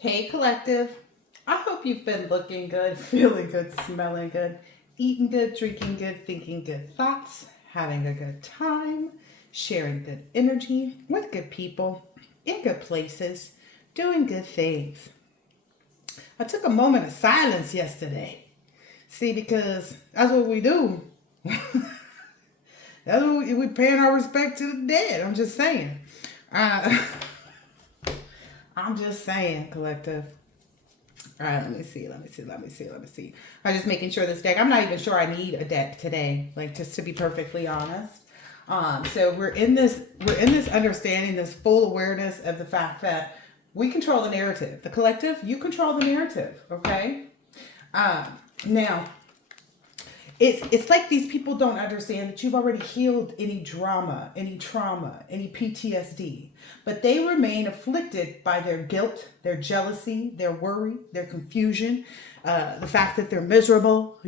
Hey, collective. I hope you've been looking good, feeling good, smelling good, eating good, drinking good, thinking good thoughts, having a good time, sharing good energy with good people, in good places, doing good things. I took a moment of silence yesterday. See, because that's what we do. That's what we paying our respect to the dead. I'm just saying. Uh, I'm just saying, collective. All right, let me see. I'm just making sure this deck. I'm not even sure I need a deck today, like just to be perfectly honest. So we're in this understanding, this full awareness of the fact that we control the narrative. The collective, you control the narrative. Okay. Now it's like these people don't understand that you've already healed any drama, any trauma, any PTSD, but they remain afflicted by their guilt, their jealousy, their worry, their confusion, the fact that they're miserable.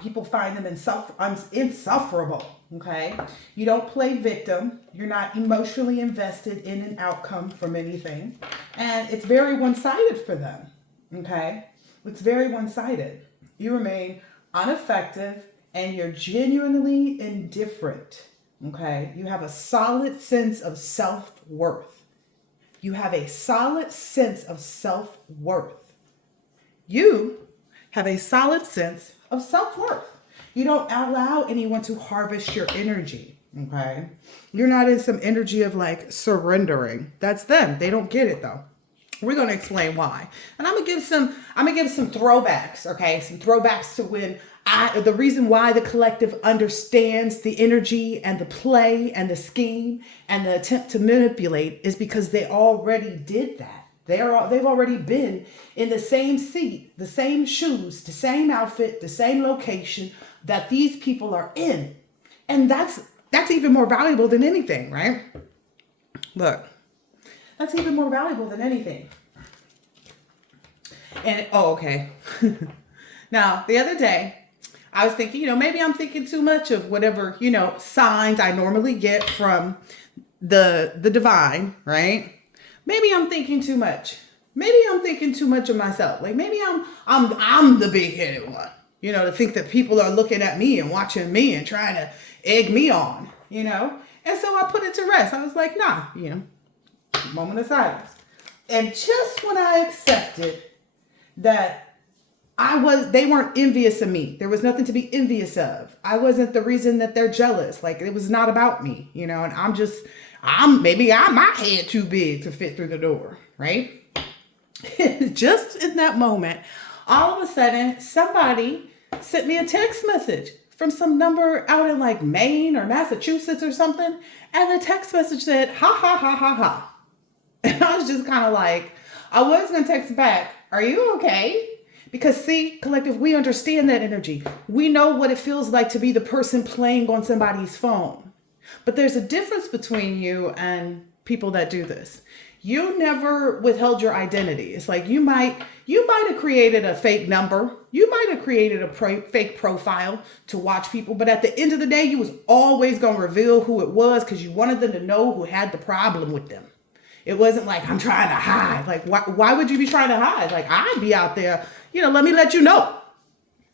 People find them insufferable. Okay, you don't play victim. You're not emotionally invested in an outcome from anything, and it's very one-sided for them. Okay, it's very one-sided. You remain ineffective and you're genuinely indifferent. Okay, you have a solid sense of self-worth. You have a solid sense of self-worth. You have a solid sense of self-worth. You don't allow anyone to harvest your energy. Okay, you're not in some energy of like surrendering. That's them. They don't get it though. We're going to explain why. And I'm going to give some throwbacks, okay? Some throwbacks to when the reason why the collective understands the energy and the play and the scheme and the attempt to manipulate is because they already did that. They've already been in the same seat, the same shoes, the same outfit, the same location that these people are in. And that's even more valuable than anything, right? Look. That's even more valuable than anything. And, okay. Now, the other day, I was thinking, maybe I'm thinking too much of whatever, signs I normally get from the divine, right? Maybe I'm thinking too much. Maybe I'm thinking too much of myself. Like maybe I'm the big-headed one, to think that people are looking at me and watching me and trying to egg me on, And so I put it to rest. I was like, nah, moment of silence. And just when I accepted that they weren't envious of me. There was nothing to be envious of. I wasn't the reason that they're jealous. Like it was not about me, and I'm my head too big to fit through the door, right? Just in that moment, all of a sudden, somebody sent me a text message from some number out in like Maine or Massachusetts or something. And the text message said, ha, ha, ha, ha, ha. And I was just kind of like, I was going to text back, are you okay? Because see, collective, we understand that energy. We know what it feels like to be the person playing on somebody's phone. But there's a difference between you and people that do this. You never withheld your identity. It's like you might have created a fake number. You might have created a fake profile to watch people. But at the end of the day, you was always going to reveal who it was because you wanted them to know who had the problem with them. It wasn't like, I'm trying to hide. Like, why would you be trying to hide? Like, I'd be out there, let me let you know.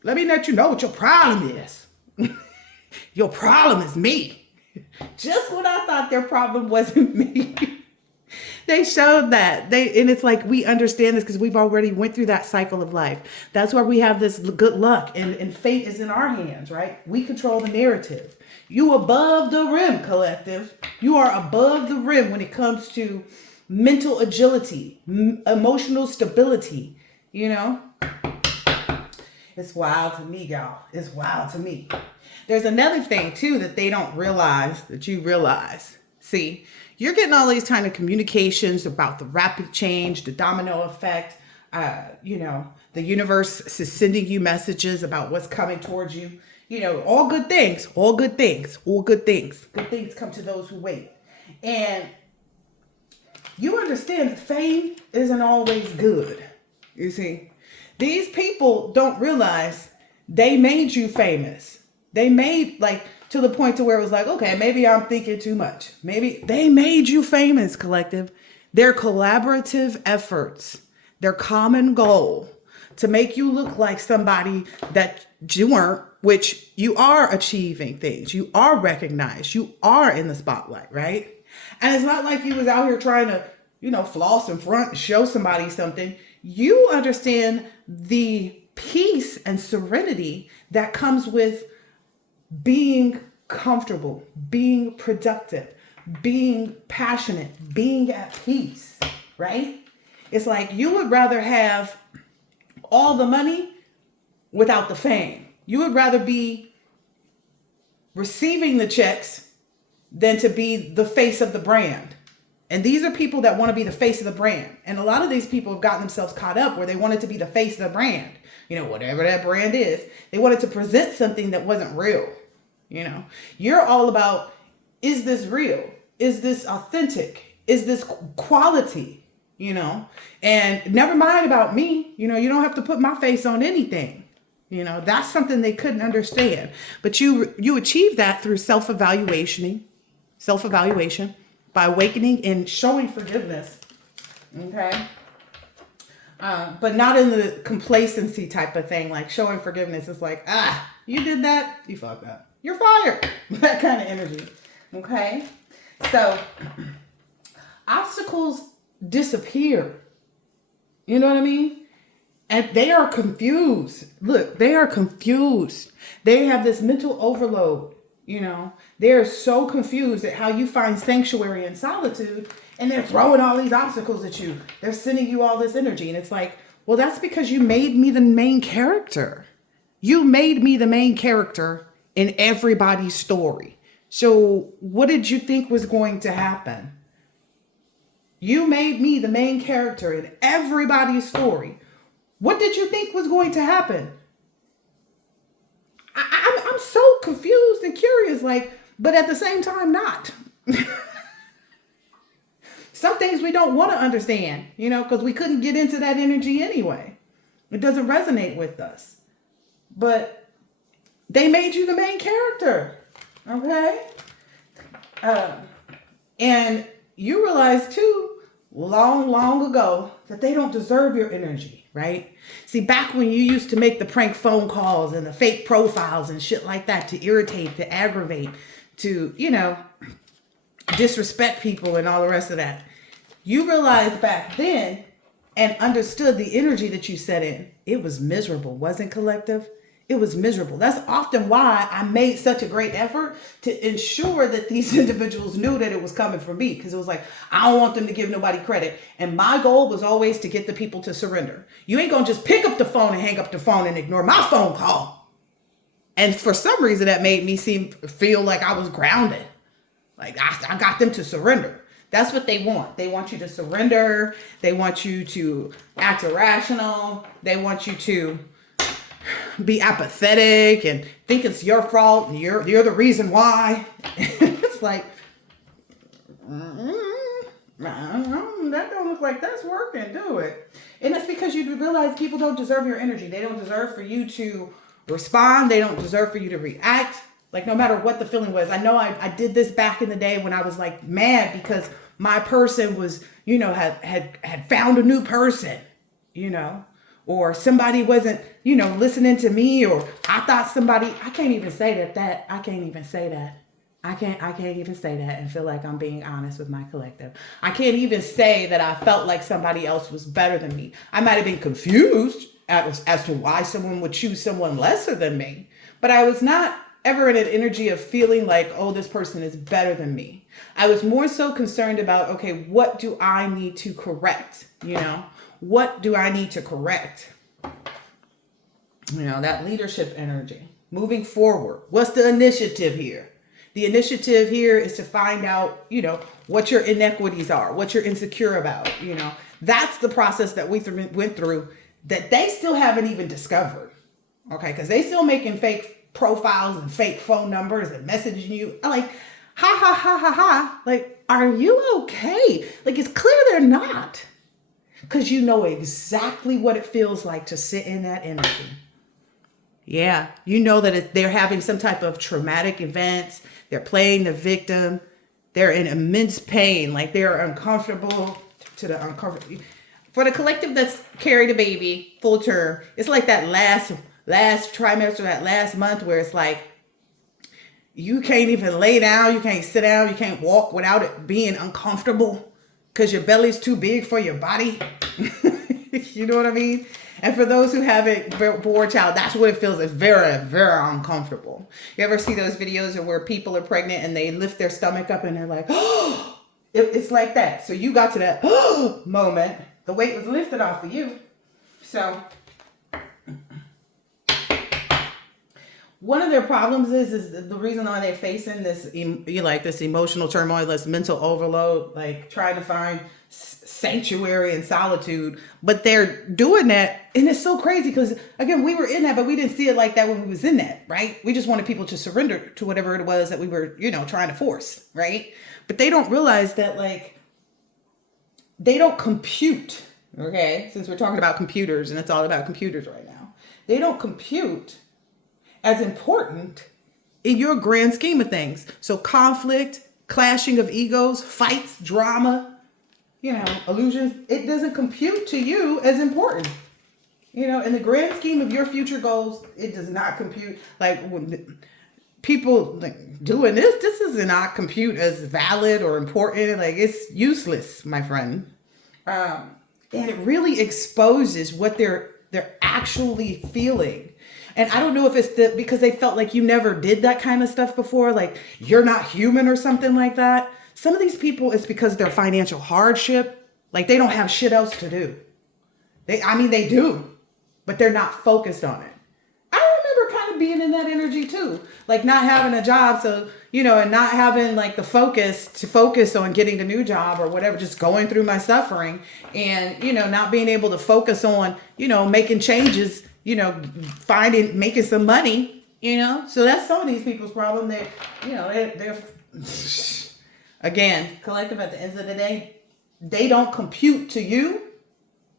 Let me let you know what your problem is. Your problem is me. Just when I thought their problem wasn't me. They showed that. And it's like, we understand this because we've already went through that cycle of life. That's why we have this good luck and fate is in our hands, right? We control the narrative. You above the rim, collective. You are above the rim when it comes to mental agility, emotional stability, It's wild to me, y'all. It's wild to me. There's another thing, too, that they don't realize that you realize. See, you're getting all these kind of communications about the rapid change, the domino effect, the universe is sending you messages about what's coming towards you. All good things, all good things, all good things. Good things come to those who wait. And you understand that fame isn't always good. You see, these people don't realize they made you famous. They made to the point to where it was like, okay, maybe I'm thinking too much. Maybe they made you famous, collective. Their collaborative efforts their common goal to make you look like somebody that you weren't, which you are achieving things. You are recognized. You are in the spotlight, right? And it's not like you was out here trying to, floss in front and show somebody something. You understand the peace and serenity that comes with being comfortable, being productive, being passionate, being at peace, right? It's like you would rather have all the money without the fame. You would rather be receiving the checks than to be the face of the brand. And these are people that want to be the face of the brand. And a lot of these people have gotten themselves caught up where they wanted to be the face of the brand. Whatever that brand is. They wanted to present something that wasn't real. You're all about, is this real? Is this authentic? Is this quality? And never mind about me. You don't have to put my face on anything. That's something they couldn't understand. But you achieve that through self-evaluation by awakening and showing forgiveness. Okay. But not in the complacency type of thing. Like showing forgiveness is like, you did that, you fucked up, you're fired. That kind of energy. Okay. So obstacles disappear. You know what I mean? And they are confused. Look, they are confused. They have this mental overload. They're so confused at how you find sanctuary in solitude, and they're throwing all these obstacles at you. They're sending you all this energy. And it's like, well, that's because you made me the main character. You made me the main character in everybody's story. So what did you think was going to happen? You made me the main character in everybody's story. What did you think was going to happen? I'm so confused and curious, but at the same time, not. Some things we don't want to understand, because we couldn't get into that energy anyway. It doesn't resonate with us. But they made you the main character, okay? And you realize too, long ago, that they don't deserve your energy, right? See, back when you used to make the prank phone calls and the fake profiles and shit like that to irritate, to aggravate, to, disrespect people and all the rest of that. You realized back then and understood the energy that you set in. It was miserable, wasn't collective? It was miserable. That's often why I made such a great effort to ensure that these individuals knew that it was coming from me. Because it was like, I don't want them to give nobody credit. And my goal was always to get the people to surrender. You ain't going to just pick up the phone and hang up the phone and ignore my phone call. And for some reason that made me feel like I was grounded. Like I got them to surrender. That's what they want. They want you to surrender. They want you to act irrational. They want you to be apathetic and think it's your fault and you're the reason why. It's like, that don't look like that's working, do it? And that's because you realize people don't deserve your energy. They don't deserve for you to respond. They don't deserve for you to react. Like no matter what the feeling was. I know I did this back in the day when I was like mad because my person was, had found a new person, or somebody wasn't, listening to me, or I thought somebody, I can't even say that. I can't even say that. I can't even say that and feel like I'm being honest with my collective. I can't even say that I felt like somebody else was better than me. I might have been confused as to why someone would choose someone lesser than me, but I was not ever in an energy of feeling like, oh, this person is better than me. I was more so concerned about, okay, what do I need to correct? What do I need to correct? That leadership energy. Moving forward. What's the initiative here? The initiative here is to find out, what your inequities are, what you're insecure about. That's the process that we went through that they still haven't even discovered. Okay, because they still making fake profiles and fake phone numbers and messaging you. Like, ha. Like, are you okay? Like, it's clear they're not. Because you know exactly what it feels like to sit in that energy. Yeah, you know that they're having some type of traumatic events. They're playing the victim. They're in immense pain. Like they're uncomfortable to the uncomfortable. For the collective that's carried a baby full term, it's like that last trimester, that last month where it's like you can't even lay down, you can't sit down, you can't walk without it being uncomfortable because your belly's too big for your body. You know what I mean? And for those who haven't bore a child, that's what it feels. It's very, very uncomfortable. You ever see those videos where people are pregnant and they lift their stomach up and they're like, oh, it's like that. So you got to that moment. The weight was lifted off of you. So one of their problems is the reason why they're facing this, this emotional turmoil, this mental overload, like trying to find sanctuary and solitude. But they're doing that, and it's so crazy because again, we were in that, but we didn't see it like that when we was in that, right? We just wanted people to surrender to whatever it was that we were, trying to force, right? But they don't realize that they don't compute. Okay, since we're talking about computers and it's all about computers right now, they don't compute as important in your grand scheme of things. So conflict, clashing of egos, fights, drama, illusions, it doesn't compute to you as important. In the grand scheme of your future goals, it does not compute. Like when people doing this does not compute as valid or important. Like it's useless, my friend. And it really exposes what they're actually feeling. And I don't know if it's because they felt like you never did that kind of stuff before, like you're not human or something like that. Some of these people, it's because of their financial hardship. Like they don't have shit else to do. They do, but they're not focused on it. I remember kind of being in that energy too, like not having a job. So, and not having like the focus on getting the new job or whatever, just going through my suffering and, not being able to focus on, making changes, making some money, so that's some of these people's problem. They're again, collective at the end of the day, they don't compute to you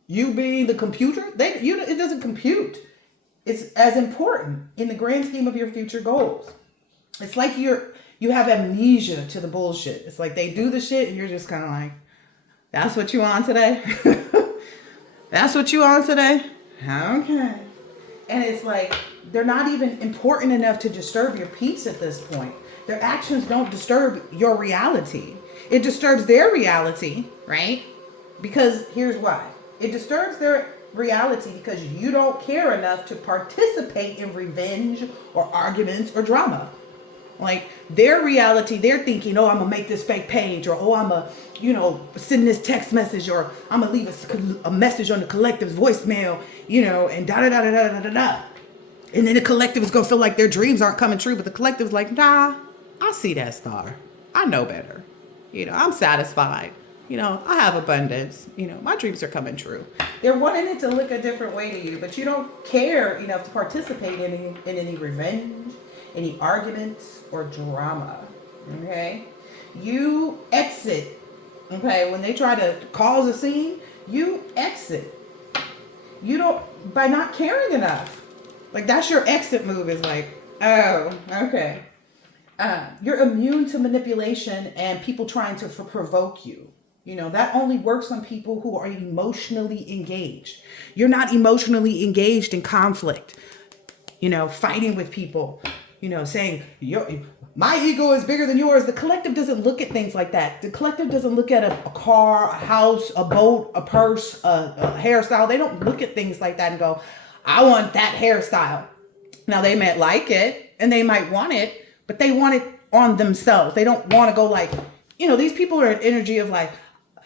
being the computer. It doesn't compute. It's as important in the grand scheme of your future goals. It's like you have amnesia to the bullshit. It's like they do the shit and you're just kind of like, that's what you on today? That's what you on today? Okay. And it's like, they're not even important enough to disturb your peace at this point. Their actions don't disturb your reality. It disturbs their reality, right? Because here's why. It disturbs their reality because you don't care enough to participate in revenge or arguments or drama. Like their reality, they're thinking, oh, I'm gonna make this fake page, or oh, I'm gonna, send this text message, or I'm gonna leave a message on the collective's voicemail, and da da da da da da da. And then the collective is gonna feel like their dreams aren't coming true, but the collective's like, nah, I see that star. I know better. I'm satisfied. I have abundance. My dreams are coming true. They're wanting it to look a different way to you, but you don't care enough to participate in any revenge, any arguments, or drama. Okay? You exit. Okay? When they try to cause a scene, you exit. You don't, by not caring enough. Like that's your exit move, is like, oh, okay. You're immune to manipulation and people trying to provoke you. That only works on people who are emotionally engaged. You're not emotionally engaged in conflict, fighting with people, saying my ego is bigger than yours. The collective doesn't look at things like that. The collective doesn't look at a car, a house, a boat, a purse, a hairstyle. They don't look at things like that and go, I want that hairstyle. Now they might like it and they might want it, but they want it on themselves. They don't want to go like, these people are an energy of like,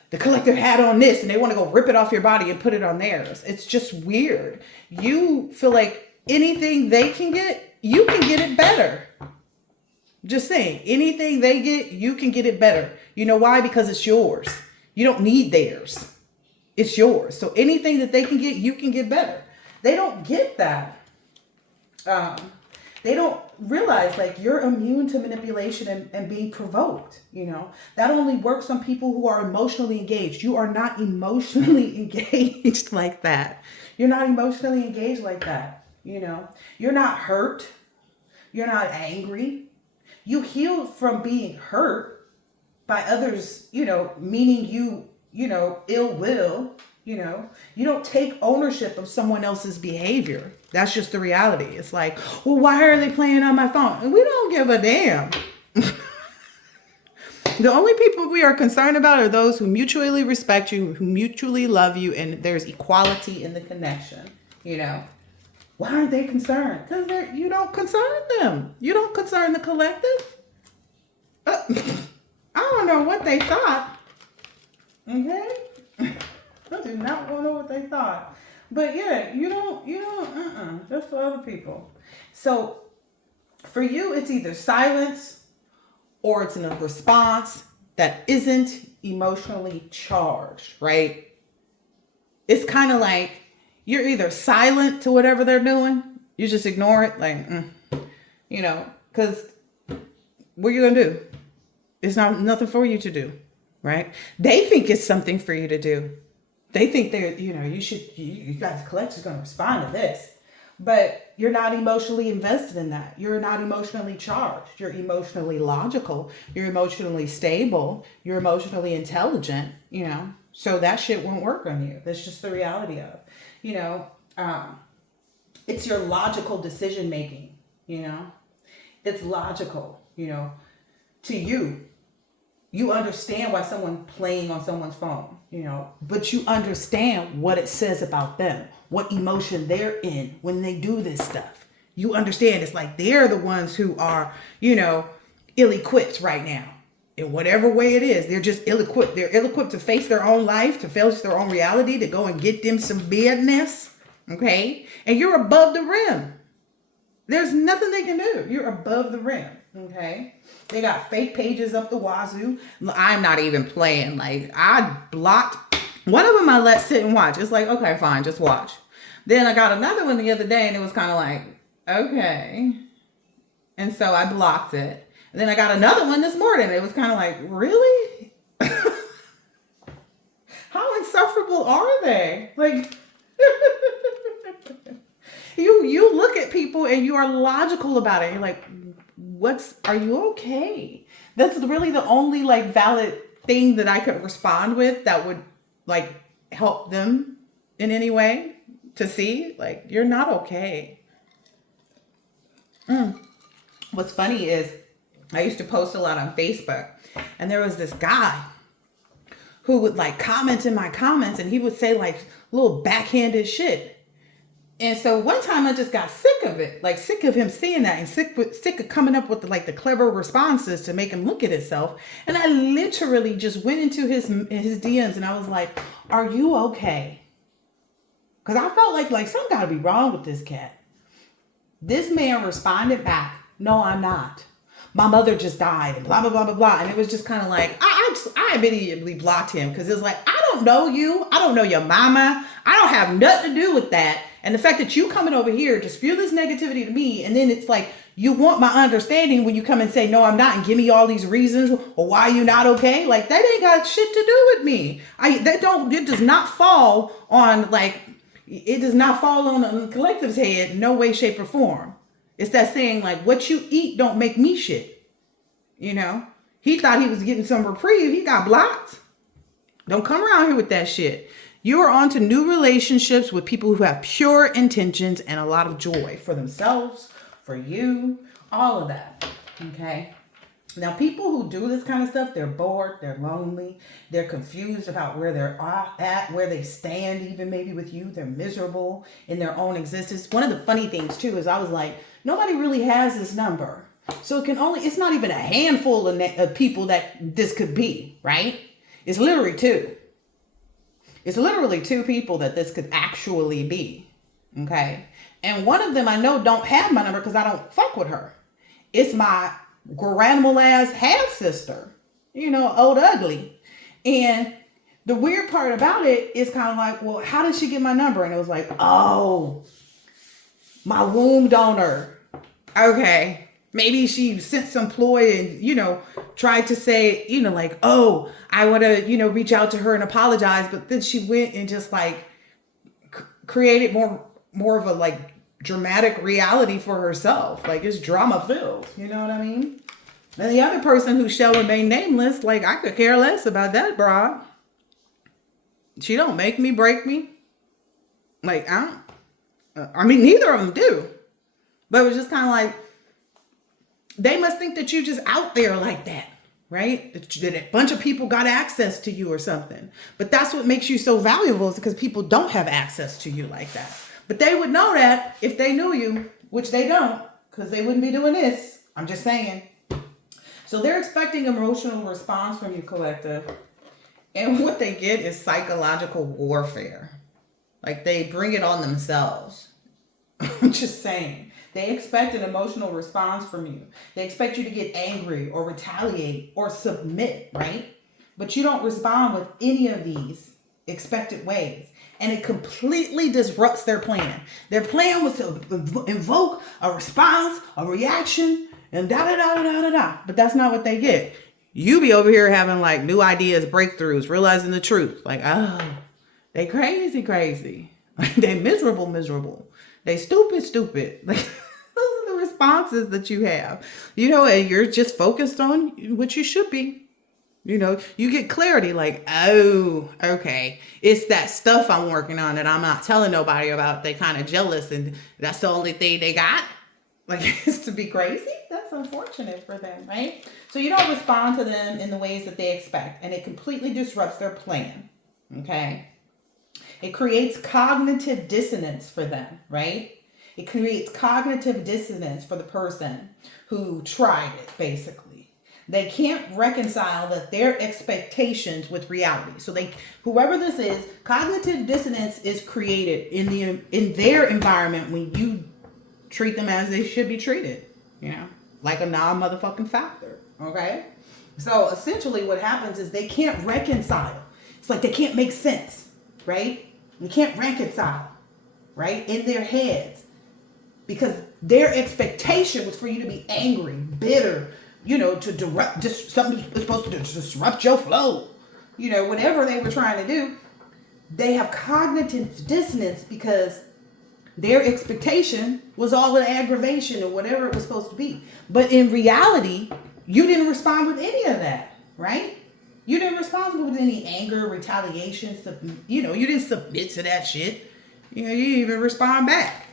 the collective had on this and they want to go rip it off your body and put it on theirs. It's just weird. You feel like anything they can get, you can get it better. Just saying, anything they get, you can get it better. You know why? Because it's yours. You don't need theirs. It's yours. So anything that they can get, you can get better. They don't get that. They don't realize like you're immune to manipulation and being provoked. That only works on people who are emotionally engaged. You are not emotionally engaged like that. You're not emotionally engaged like that. You're not hurt. You're not angry. You heal from being hurt by others, meaning you, ill will, You don't take ownership of someone else's behavior. That's just the reality. It's like, well, why are they playing on my phone? And we don't give a damn. The only people we are concerned about are those who mutually respect you, who mutually love you, and there's equality in the connection. Why aren't they concerned? Because you don't concern them. You don't concern the collective. I don't know what they thought. Okay? I do not know what they thought. But yeah, you don't, that's for other people. So for you, it's either silence or it's in a response that isn't emotionally charged, right? It's kind of like you're either silent to whatever they're doing, you just ignore it, like, because what are you going to do? It's nothing for you to do, right? They think it's something for you to do. They think you guys, the collector's going to respond to this. But you're not emotionally invested in that. You're not emotionally charged. You're emotionally logical. You're emotionally stable. You're emotionally intelligent, So that shit won't work on you. That's just the reality of, it's your logical decision making, It's logical, to you. You understand why someone's playing on someone's phone, but you understand what it says about them, what emotion they're in when they do this stuff. You understand it's like they're the ones who are, ill-equipped right now. In whatever way it is, they're just ill-equipped. They're ill-equipped to face their own life, to face their own reality, to go and get them some business, okay? And you're above the rim. There's nothing they can do. You're above the rim, okay? They got fake pages up the wazoo. I'm not even playing. Like, I blocked one of them. I let sit and watch. It's like, okay, fine, just watch. Then I got another one the other day, and it was kind of like, okay. And so I blocked it. And then I got another one this morning. It was kind of like, really? How insufferable are they? Like, you look at people and you are logical about it. You're like, are you okay? That's really the only like valid thing that I could respond with that would like help them in any way to see like, you're not okay. What's funny is I used to post a lot on Facebook, and there was this guy who would like comment in my comments, and he would say like little backhanded shit. And so one time I just got sick of it, like sick of him seeing that and sick of coming up with the clever responses to make him look at himself. And I literally just went into his DMs and I was like, are you okay? Because I felt like something got to be wrong with this cat. This man responded back, no, I'm not. My mother just died and blah, blah, blah, blah, blah. And it was just kind of like, I immediately blocked him because it was like, I don't know you. I don't know your mama. I don't have nothing to do with that. And the fact that you coming over here to spew this negativity to me, and then it's like, you want my understanding when you come and say, no, I'm not, and give me all these reasons or why you not okay. Like, that ain't got shit to do with me. It does not fall on the collective's head, no way, shape, or form. It's that saying like, what you eat don't make me shit. He thought he was getting some reprieve. He got blocked. Don't come around here with that shit. You are on to new relationships with people who have pure intentions and a lot of joy for themselves, for you, all of that. Okay. Now, people who do this kind of stuff, they're bored, they're lonely, they're confused about where they're at, where they stand, even maybe with you. They're miserable in their own existence. One of the funny things too is I was like, nobody really has this number. So it's not even a handful of people that this could be, right? It's literally two. It's literally two people that this could actually be. Okay. And one of them I know don't have my number because I don't fuck with her. It's my grandma ass half sister, old ugly. And the weird part about it is kind of like, well, how did she get my number? And it was like, oh, my womb donor. Okay. Maybe she sent some ploy and, tried to say, like, oh, I want to, reach out to her and apologize. But then she went and just like created more of a like dramatic reality for herself. Like, it's drama filled. You know what I mean? And the other person who shall remain nameless, like, I could care less about that broad. She don't make me, break me. Like, I mean, neither of them do. But it was just kind of like, they must think that you just out there like that, right? That a bunch of people got access to you or something. But that's what makes you so valuable, is because people don't have access to you like that. But they would know that if they knew you, which they don't, because they wouldn't be doing this. I'm just saying. So they're expecting emotional response from you, collective. And what they get is psychological warfare. Like, they bring it on themselves. I'm just saying. They expect an emotional response from you. They expect you to get angry or retaliate or submit, right? But you don't respond with any of these expected ways. And it completely disrupts their plan. Their plan was to invoke a response, a reaction, and da-da-da-da-da-da. But that's not what they get. You be over here having like new ideas, breakthroughs, realizing the truth. Like, oh, they crazy. They miserable. They stupid. Like, those are the responses that you have. And you're just focused on what you should be. You get clarity, like, oh, okay, it's that stuff I'm working on that I'm not telling nobody about. They kind of jealous, and that's the only thing they got. Like, it's to be crazy. That's unfortunate for them, right? So you don't respond to them in the ways that they expect, and it completely disrupts their plan, okay? It creates cognitive dissonance for them, right? It creates cognitive dissonance for the person who tried it, basically. They can't reconcile their expectations with reality. So whoever this is, cognitive dissonance is created in their environment when you treat them as they should be treated, like a non-motherfucking factor, okay? So essentially what happens is they can't reconcile. It's like they can't make sense, right? They can't reconcile, right, in their heads, because their expectation was for you to be angry, bitter, to something was supposed to disrupt your flow. Whatever they were trying to do, they have cognitive dissonance because their expectation was all an aggravation or whatever it was supposed to be. But in reality, you didn't respond with any of that, right? You didn't respond with any anger, retaliation. You didn't submit to that shit. You didn't even respond back.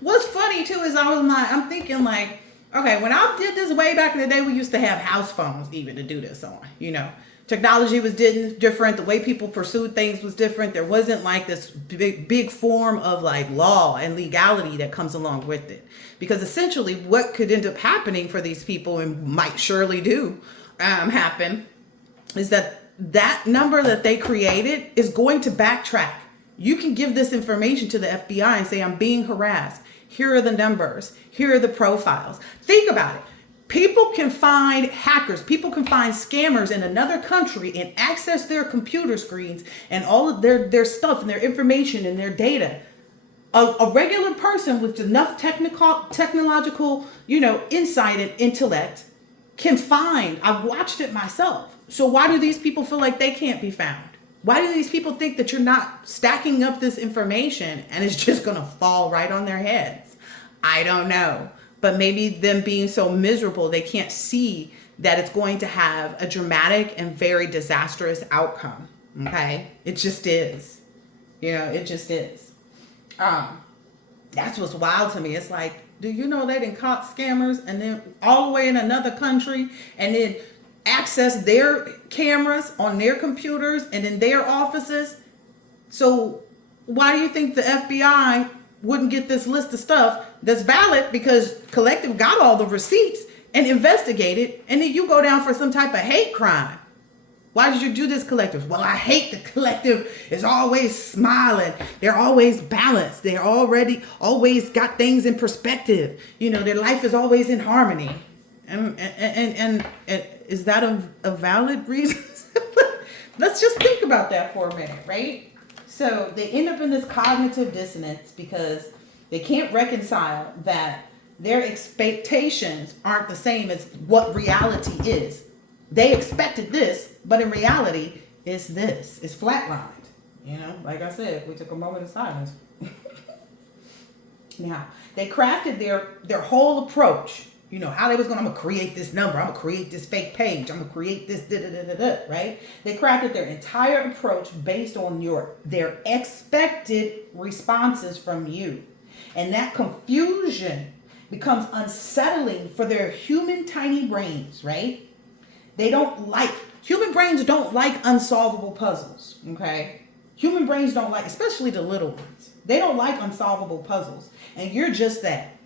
What's funny too is I'm thinking like, okay, when I did this way back in the day, we used to have house phones even to do this on, Technology was different. The way people pursued things was different. There wasn't like this big form of like law and legality that comes along with it. Because essentially what could end up happening for these people, and might surely do happen, is that number that they created is going to backtrack. You can give this information to the FBI and say, I'm being harassed. Here are the numbers. Here are the profiles. Think about it. People can find hackers. People can find scammers in another country and access their computer screens and all of their stuff and their information and their data. A regular person with enough technological, insight and intellect can find. I've watched it myself. So why do these people feel like they can't be found? Why do these people think that you're not stacking up this information and it's just going to fall right on their heads? I don't know. But maybe them being so miserable, they can't see that it's going to have a dramatic and very disastrous outcome. Okay? It just is. It just is. That's what's wild to me. It's like, do you know they done caught scammers and then all the way in another country and then access their cameras on their computers and in their offices? So why do you think the FBI wouldn't get this list of stuff that's valid? Because collective got all the receipts and investigated, and then you go down for some type of hate crime. Why did you do this, collective? Well, I hate the collective is always smiling. They're always balanced. They're always got things in perspective. Their life is always in harmony. And is that a valid reason? Let's just think about that for a minute, right? So they end up in this cognitive dissonance because they can't reconcile that their expectations aren't the same as what reality is. They expected this, but in reality, it's this. It's flatlined. Like I said, we took a moment of silence. Now, they crafted their whole approach, how they was going, I'm going to create this number. I'm going to create this fake page. I'm going to create this, right? They crafted their entire approach based on their expected responses from you. And that confusion becomes unsettling for their human tiny brains, right? Human brains don't like unsolvable puzzles, okay? Human brains don't like, especially the little ones. They don't like unsolvable puzzles. And you're just that.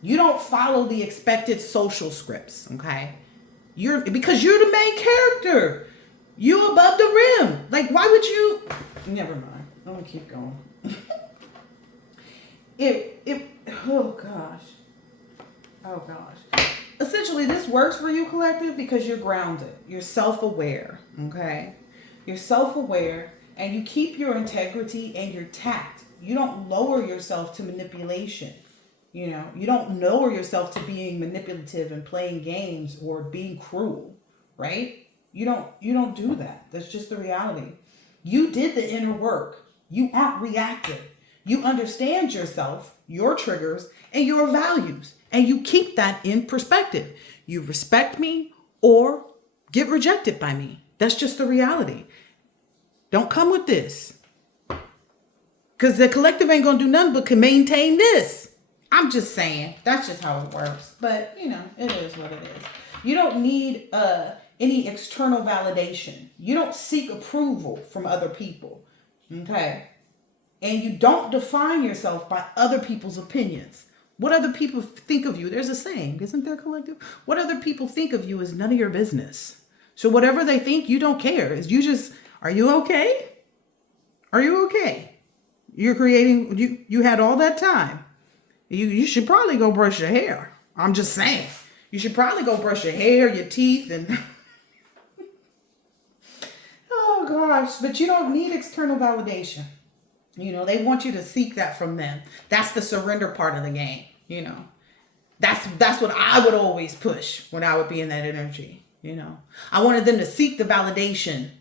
You don't follow the expected social scripts, okay? Because you're the main character. You above the rim. Like, why would you? Never mind. I'm gonna keep going. Oh gosh. Essentially, this works for you, collective, because you're grounded. You're self-aware, okay? You're self-aware, and you keep your integrity and your tact. You don't lower yourself to manipulation. You don't lower yourself to being manipulative and playing games or being cruel, right? You don't do that. That's just the reality. You did the inner work. You aren't reactive. You understand yourself, your triggers, and your values, and you keep that in perspective. You respect me or get rejected by me. That's just the reality. Don't come with this, because the collective ain't gonna do nothing but can maintain this. I'm just saying, that's just how it works. But, it is what it is. You don't need any external validation. You don't seek approval from other people, okay? And you don't define yourself by other people's opinions. What other people think of you, there's a saying, isn't there, collective? What other people think of you is none of your business. So whatever they think, you don't care. Are you okay? Are you okay? You're creating, you had all that time. You should probably go brush your hair. I'm just saying. You should probably go brush your hair, your teeth, and... Oh, gosh. But you don't need external validation. They want you to seek that from them. That's the surrender part of the game, That's what I would always push when I would be in that energy, I wanted them to seek the validation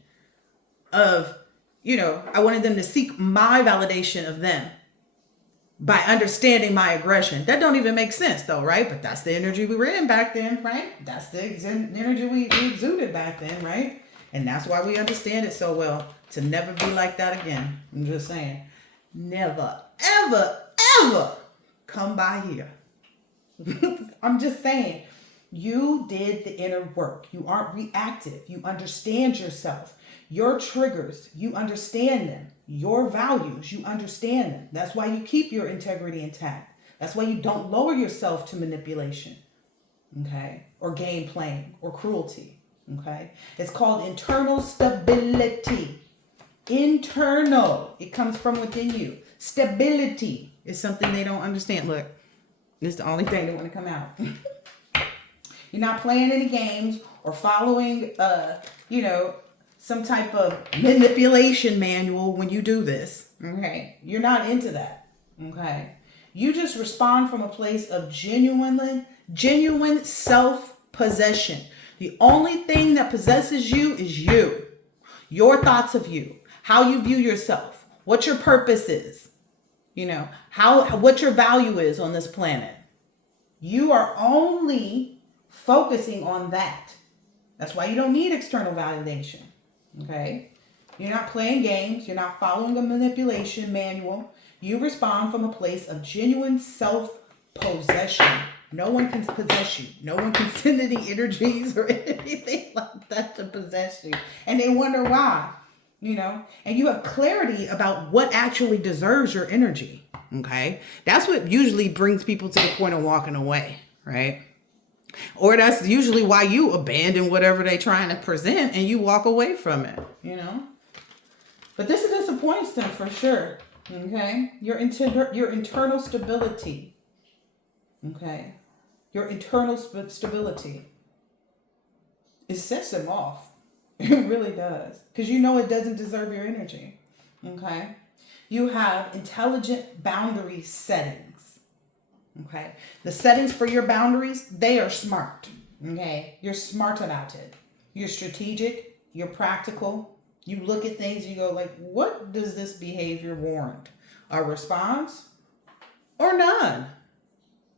of, I wanted them to seek my validation of them. By understanding my aggression. That don't even make sense though, right? But that's the energy we were in back then, right? That's the energy we exuded back then, right? And that's why we understand it so well. To never be like that again. I'm just saying. Never, ever, ever come by here. I'm just saying. You did the inner work. You aren't reactive. You understand yourself. Your triggers, you understand them. Your values, you understand them. That's why you keep your integrity intact. That's why you don't lower yourself to manipulation, okay? Or game playing or cruelty, okay? It's called internal stability. Internal. It comes from within you. Stability is something they don't understand. Look, it's the only thing that want to come out. You're not playing any games or following, some type of manipulation manual when you do this, okay? You're not into that, okay? You just respond from a place of genuine self-possession. The only thing that possesses you is you, your thoughts of you, how you view yourself, what your purpose is, what your value is on this planet. You are only focusing on that. That's why you don't need external validation. Okay? You're not playing games. You're not following a manipulation manual. You respond from a place of genuine self-possession. No one can possess you. No one can send any energies or anything like that to possess you. And they wonder why, And you have clarity about what actually deserves your energy. Okay? That's what usually brings people to the point of walking away, right? Or that's usually why you abandon whatever they're trying to present and you walk away from it, But this disappoints them for sure, okay? Your internal stability, okay? Your internal stability. It sets them off. It really does. Because it doesn't deserve your energy, okay? You have intelligent boundary settings. Okay. The settings for your boundaries, they are smart. Okay. You're smart about it. You're strategic. You're practical. You look at things, you go like, what does this behavior warrant? A response or none?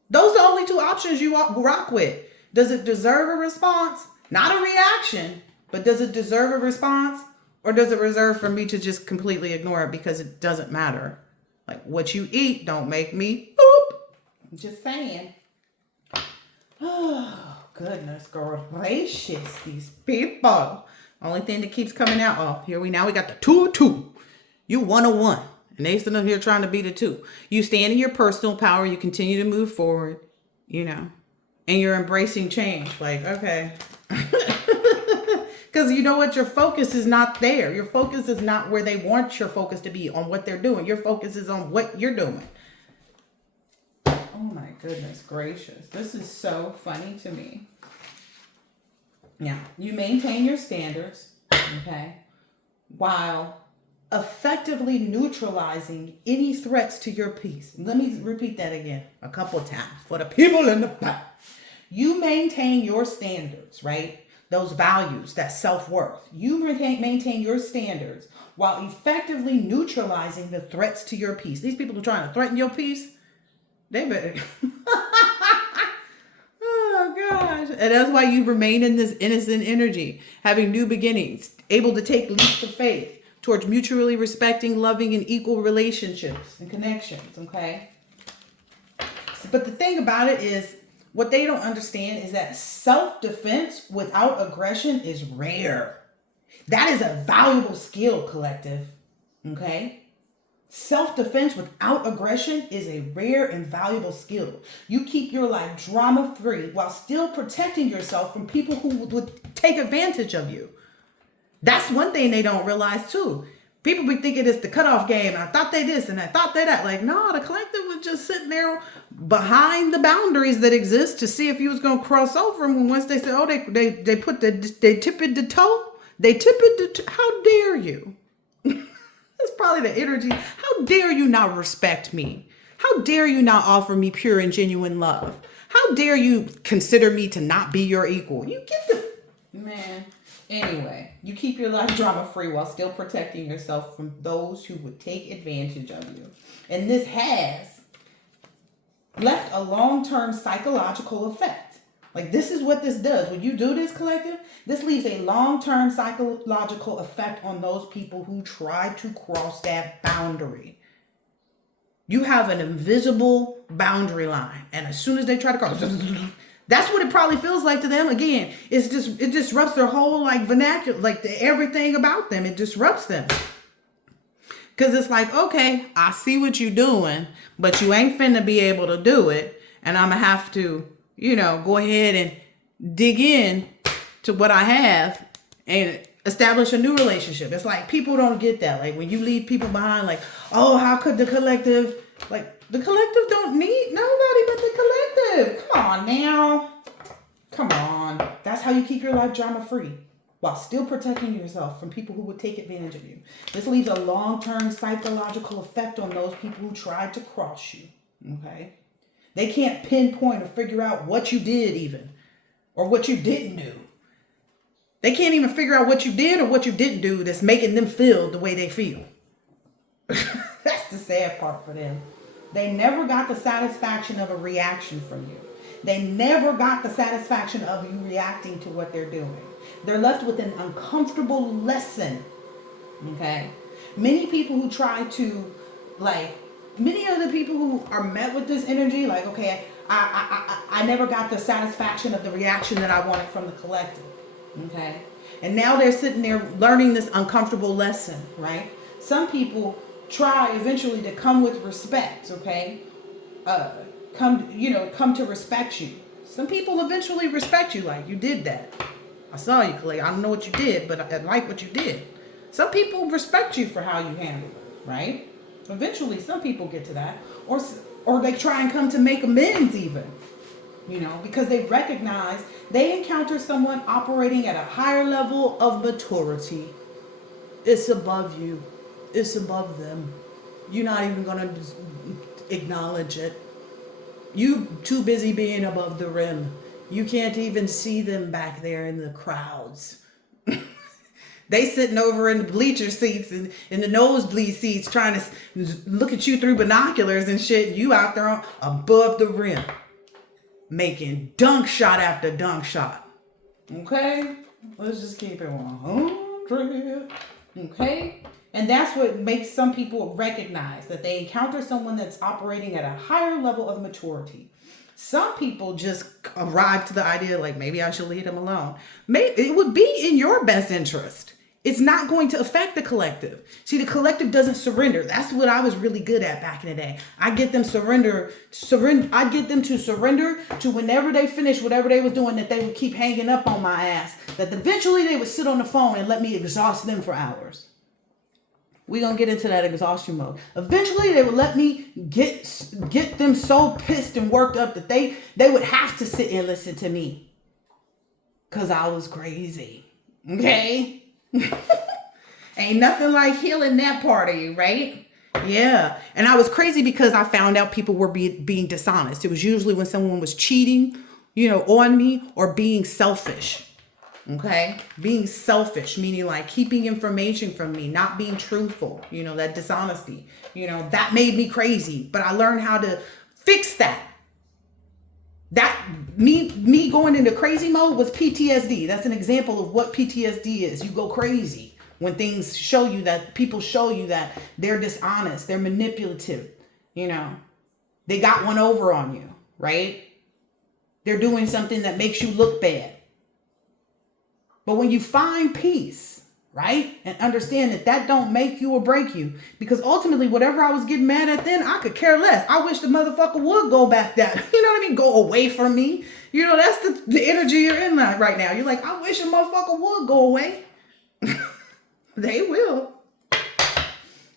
Those are the only two options you rock with. Does it deserve a response? Not a reaction, but does it deserve a response? Or does it reserve for me to just completely ignore it because it doesn't matter? Like, what you eat don't make me boop. I'm just saying. Oh, goodness gracious, these people. Only thing that keeps coming out, oh, we got the 202. You 101. And they sitting up here trying to be the 2. You stand in your personal power. You continue to move forward, and you're embracing change. Like, okay. Because you know what? Your focus is not there. Your focus is not where they want your focus to be, on what they're doing. Your focus is on what you're doing. Oh my goodness gracious. This is so funny to me. Now, you maintain your standards, okay, while effectively neutralizing any threats to your peace. Let me repeat that again a couple of times for the people in the back. You maintain your standards, right? Those values, that self-worth. You maintain your standards while effectively neutralizing the threats to your peace. These people are trying to threaten your peace. They better. Oh, gosh. And that's why you remain in this innocent energy, having new beginnings, able to take leaps of faith towards mutually respecting, loving, and equal relationships and connections, okay? But the thing about it is, what they don't understand is that self-defense without aggression is rare. That is a valuable skill, collective, okay? Self-defense without aggression is a rare and valuable skill. You keep your life drama-free while still protecting yourself from people who would take advantage of you. That's one thing they don't realize too. People be thinking it's the cutoff game. I thought they this and I thought they that. Like, no, the collective was just sitting there behind the boundaries that exist to see if you was gonna cross over. And once they said, oh, they tip it the toe. They tip it the how dare you? That's probably the energy. How dare you not respect me? How dare you not offer me pure and genuine love? How dare you consider me to not be your equal? You get the man. Anyway, you keep your life drama-free while still protecting yourself from those who would take advantage of you. And this has left a long-term psychological effect. Like, this is what this does. When you do this, collective, this leaves a long-term psychological effect on those people who try to cross that boundary. You have an invisible boundary line. And as soon as they try to cross, that's what it probably feels like to them. Again, it disrupts their whole vernacular, everything about them. It disrupts them. Because it's like, okay, I see what you're doing, but you ain't finna be able to do it. And I'm going to have to, go ahead and dig in to what I have and establish a new relationship. It's like people don't get that. Like when you leave people behind, like, oh, how could the collective, the collective don't need nobody but the collective. Come on now. Come on. That's how you keep your life drama free while still protecting yourself from people who would take advantage of you. This leaves a long-term psychological effect on those people who tried to cross you. Okay? They can't pinpoint or figure out what you did even or what you didn't do. They can't even figure out what you did or what you didn't do that's making them feel the way they feel. That's the sad part for them. They never got the satisfaction of a reaction from you. They never got the satisfaction of you reacting to what they're doing. They're left with an uncomfortable lesson. Okay? Many people who try to, many of the people who are met with this energy, okay, I never got the satisfaction of the reaction that I wanted from the collective. Okay? And now they're sitting there learning this uncomfortable lesson, right? Some people try eventually to come with respect, okay? Come to respect you. Some people eventually respect you, like, you did that. I saw you, Clay. I don't know what you did, but I like what you did. Some people respect you for how you handle it, right? Eventually, some people get to that. Or they try and come to make amends even, because they recognize they encounter someone operating at a higher level of maturity. It's above you. It's above them. You're not even going to acknowledge it. You too busy being above the rim. You can't even see them back there in the crowds. They sitting over in the bleacher seats and in the nosebleed seats trying to look at you through binoculars and shit. You out there above the rim. making dunk shot after dunk shot. Okay? Let's just keep it 100. Okay? And that's what makes some people recognize that they encounter someone that's operating at a higher level of maturity. Some people just arrive to the idea like, maybe I should leave them alone. Maybe it would be in your best interest. It's not going to affect the collective. See, the collective doesn't surrender. That's what I was really good at back in the day. I get them I get them to surrender to whenever they finish whatever they was doing, that they would keep hanging up on my ass. That eventually they would sit on the phone and let me exhaust them for hours. We're going to get into that exhaustion mode. Eventually they would let me get them so pissed and worked up that they would have to sit and listen to me. Because I was crazy. Okay? Ain't nothing like healing that part of you, right? Yeah. And I was crazy because I found out people were being dishonest. It was usually when someone was cheating, on me, or being selfish. Okay? Being selfish, meaning like keeping information from me, not being truthful, that dishonesty, that made me crazy. But I learned how to fix that. That me going into crazy mode was PTSD. That's an example of what PTSD is. You go crazy when things people show you that they're dishonest, they're manipulative, they got one over on you, right? They're doing something that makes you look bad. But when you find peace, right, and understand that don't make you or break you, because ultimately whatever I was getting mad at then, I could care less. I wish the motherfucker would go back down. You know what I mean? Go away from me. That's the energy you're in right now. You're like, I wish a motherfucker would go away. They will.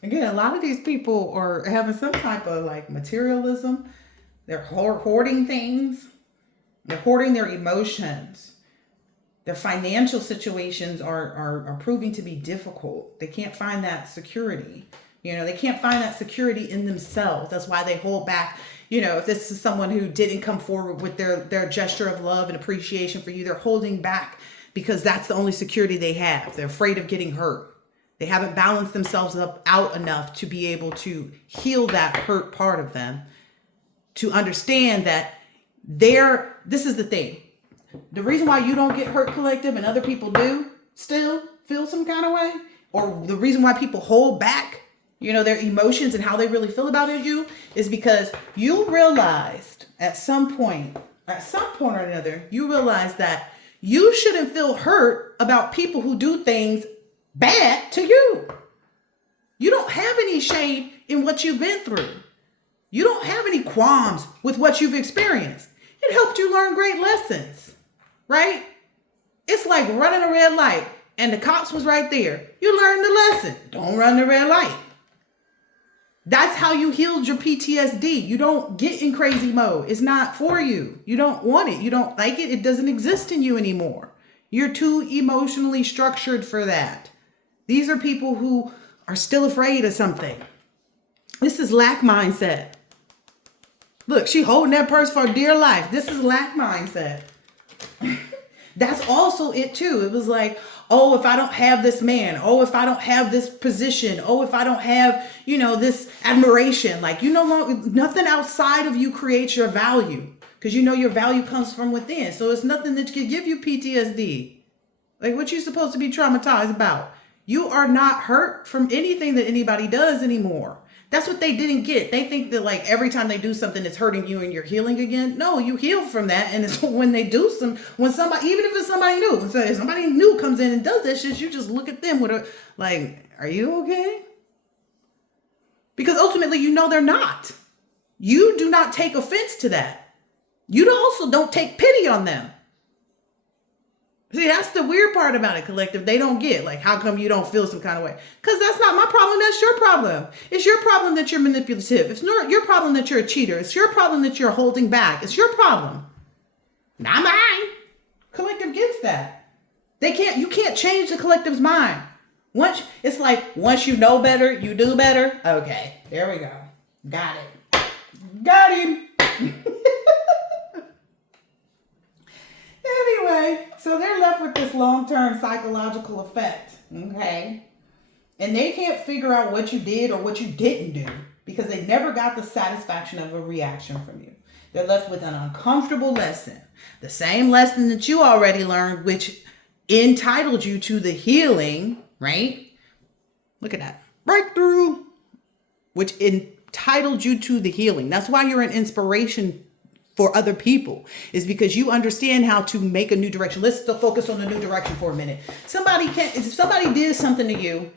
Again, a lot of these people are having some type of like materialism. They're hoarding things. They're hoarding their emotions. Their financial situations are proving to be difficult. They can't find that security. They can't find that security in themselves. That's why they hold back. If this is someone who didn't come forward with their gesture of love and appreciation for you, they're holding back because that's the only security they have. They're afraid of getting hurt. They haven't balanced themselves out enough to be able to heal that hurt part of them, to understand that this is the thing. The reason why you don't get hurt, collective, and other people do still feel some kind of way, or the reason why people hold back, their emotions and how they really feel about you, is because you realized at some point or another, you realized that you shouldn't feel hurt about people who do things bad to you. You don't have any shame in what you've been through. You don't have any qualms with what you've experienced. It helped you learn great lessons. Right? It's like running a red light and the cops was right there. You learned the lesson. Don't run the red light. That's how you healed your PTSD. You don't get in crazy mode. It's not for you. You don't want it. You don't like it. It doesn't exist in you anymore. You're too emotionally structured for that. These are people who are still afraid of something. This is lack mindset. Look, she holding that purse for dear life. This is lack mindset. That's also it too. It was like, oh, if I don't have this man, oh, if I don't have this position, oh, if I don't have, this admiration, like, nothing outside of you creates your value, because your value comes from within. So it's nothing that can give you PTSD. Like, what you supposed to be traumatized about? You are not hurt from anything that anybody does anymore. That's what they didn't get. They think that like every time they do something, it's hurting you and you're healing again. No, you heal from that. And it's when they do when somebody, even if it's somebody new, so if somebody new comes in and does that shit, you just look at them with a, like, are you okay? Because ultimately, they're not. You do not take offense to that. You also don't take pity on them. See, that's the weird part about it, collective. They don't get, like, how come you don't feel some kind of way? Because that's not my problem. That's your problem. It's your problem that you're manipulative. It's not your problem that you're a cheater. It's your problem that you're holding back. It's your problem. Not mine. Collective gets that. You can't change the collective's mind. Once you know better, you do better. Okay, there we go. Got it. Got him. Anyway, so they're left with this long-term psychological effect, okay? And they can't figure out what you did or what you didn't do because they never got the satisfaction of a reaction from you. They're left with an uncomfortable lesson. The same lesson that you already learned, which entitled you to the healing, right? Look at that. Breakthrough, which entitled you to the healing. That's why you're an inspiration for other people, is because you understand how to make a new direction. Let's still focus on the new direction for a minute. If somebody did something to you,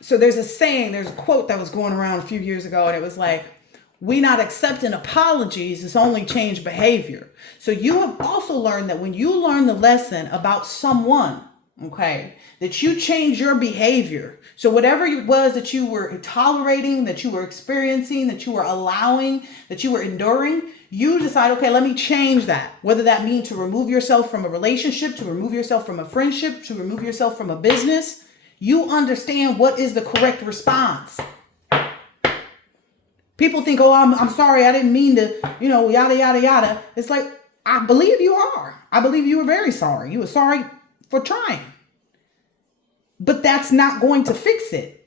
so there's a quote that was going around a few years ago, and it was like, we not accepting apologies, it's only change behavior. So you have also learned that when you learn the lesson about someone, okay, that you change your behavior. So whatever it was that you were tolerating, that you were experiencing, that you were allowing, that you were enduring, you decide, okay, let me change that. Whether that means to remove yourself from a relationship, to remove yourself from a friendship, to remove yourself from a business, you understand what is the correct response. People think, oh, I'm sorry, I didn't mean to, yada, yada, yada. It's like, I believe you are. I believe you were very sorry. You were sorry for trying. But that's not going to fix it.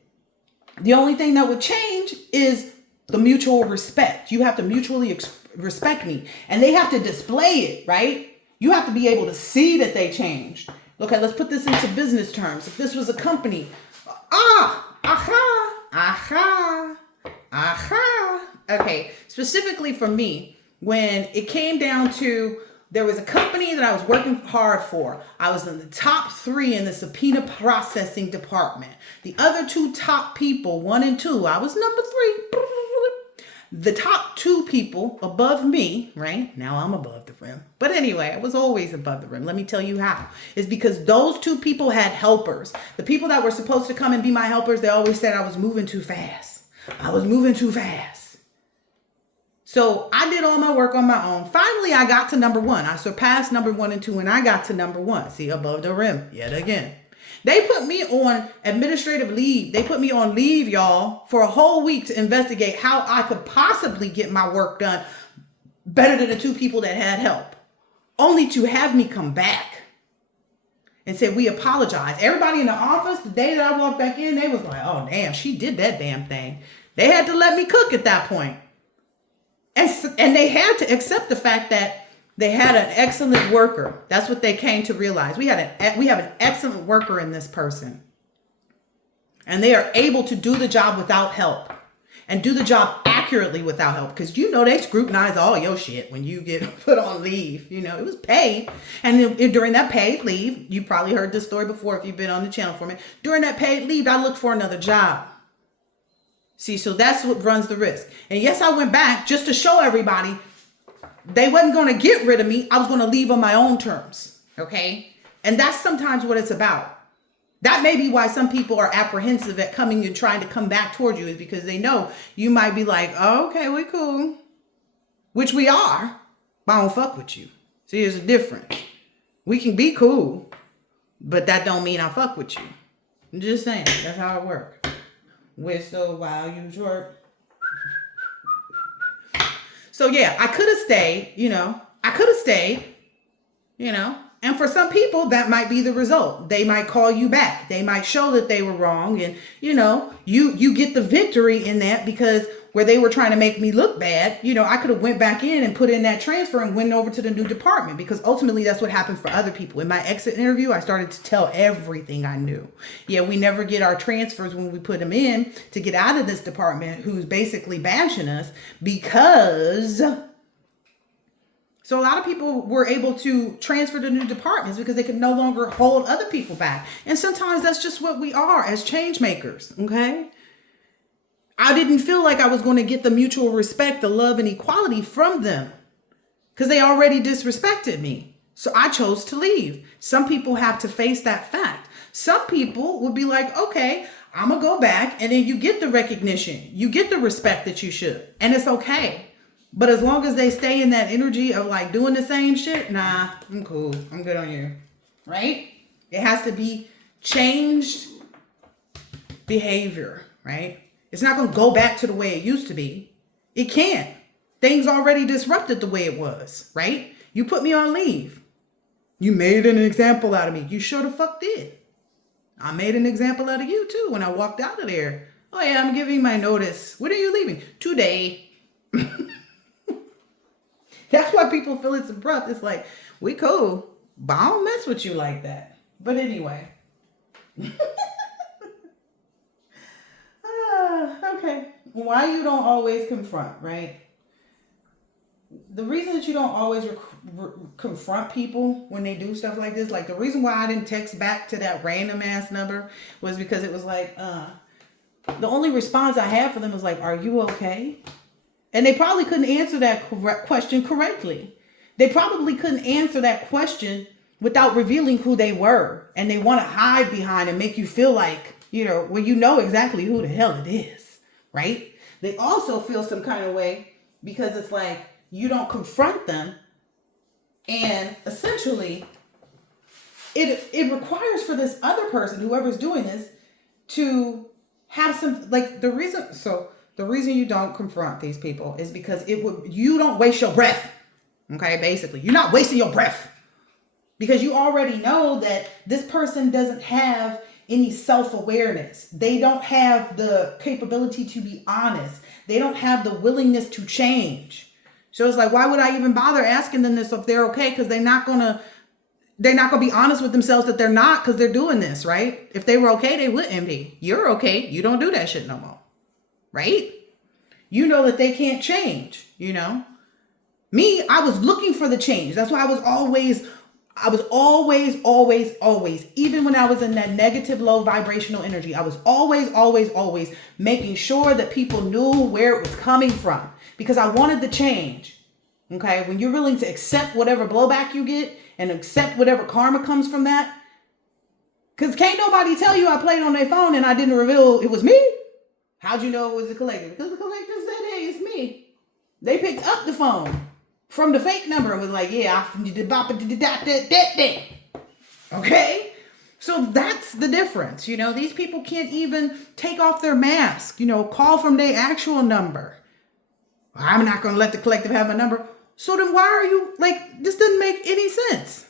The only thing that would change is the mutual respect. You have to mutually respect me. And they have to display it, right? You have to be able to see that they changed. Okay, let's put this into business terms. If this was a company, Okay, specifically for me, when it came down to, there was a company that I was working hard for. I was in the top 3 in the subpoena processing department. The other 2 top people, 1 and 2, I was number 3. The top 2 people above me, right? Now I'm above the rim. But anyway, I was always above the rim. Let me tell you how. It's because those 2 people had helpers. The people that were supposed to come and be my helpers, they always said I was moving too fast. I was moving too fast. So I did all my work on my own. Finally, I got to number 1. I surpassed number 1 and 2, and I got to number 1. See, above the rim yet again. They put me on administrative leave. They put me on leave, y'all, for a whole week to investigate how I could possibly get my work done better than the 2 people that had help, only to have me come back and say, we apologize. Everybody in the office, the day that I walked back in, they was like, oh, damn, she did that damn thing. They had to let me cook at that point. And they had to accept the fact that they had an excellent worker. That's what they came to realize. We have an excellent worker in this person. And they are able to do the job without help. And do the job accurately without help. Because they scrutinize all your shit when you get put on leave. It was paid. And during that paid leave, you probably heard this story before if you've been on the channel for me. During that paid leave, I looked for another job. See, so that's what runs the risk. And yes, I went back just to show everybody they wasn't going to get rid of me. I was going to leave on my own terms. Okay? And that's sometimes what it's about. That may be why some people are apprehensive at coming and trying to come back toward you, is because they know you might be like, oh, okay, we cool. Which we are, but I don't fuck with you. See, there's a difference. We can be cool, but that don't mean I fuck with you. I'm just saying, that's how it works. Whistle while you twerk. So yeah, I could have stayed, and for some people that might be the result. They might call you back. They might show that they were wrong. And you get the victory in that, because where they were trying to make me look bad, I could have went back in and put in that transfer and went over to the new department, because ultimately that's what happened for other people. In my exit interview, I started to tell everything I knew. Yeah, we never get our transfers when we put them in to get out of this department who's basically bashing us, because... So a lot of people were able to transfer to new departments because they could no longer hold other people back. And sometimes that's just what we are as change makers, okay? I didn't feel like I was going to get the mutual respect, the love, and equality from them because they already disrespected me. So I chose to leave. Some people have to face that fact. Some people would be like, okay, I'm going to go back, and then you get the recognition. You get the respect that you should, and it's okay. But as long as they stay in that energy of like doing the same shit, nah, I'm cool. I'm good on you. Right? It has to be changed behavior, right? It's not going to go back to the way it used to be. It can't. Things already disrupted the way it was, right? You put me on leave. You made an example out of me. You sure the fuck did. I made an example out of you too when I walked out of there. Oh yeah, I'm giving my notice. When are you leaving? Today. That's why people feel it's abrupt. It's like, we cool, but I don't mess with you like that. But anyway. Okay. Why you don't always confront, right? The reason that you don't always confront people when they do stuff like this, like the reason why I didn't text back to that random ass number was because it was like, the only response I had for them was like, are you okay? And they probably couldn't answer that question correctly. They probably couldn't answer that question without revealing who they were. And they want to hide behind and make you feel like, well, you know exactly who the hell it is, right? They also feel some kind of way because it's like you don't confront them. And essentially, it requires for this other person, whoever's doing this, to have some, like the reason you don't confront these people is because you don't waste your breath. Okay, basically, you're not wasting your breath because you already know that this person doesn't have any self-awareness. They don't have the capability to be honest. They don't have the willingness to change. So it's like, why would I even bother asking them this if they're okay? Because they're not gonna be honest with themselves that they're not, because they're doing this, right? If they were okay, they wouldn't be. You're okay. You don't do that shit no more, right? You know that they can't change, Me, I was looking for the change. That's why I was always, even when I was in that negative, low vibrational energy, I was always making sure that people knew where it was coming from because I wanted the change. Okay. When you're willing to accept whatever blowback you get and accept whatever karma comes from that, because can't nobody tell you I played on their phone and I didn't reveal it was me. How'd you know it was the collective? Because the collective said, hey, it's me. They picked up the phone from the fake number and was like, yeah, okay? So that's the difference. These people can't even take off their mask, call from their actual number. I'm not going to let the collective have my number. So then why are you this doesn't make any sense.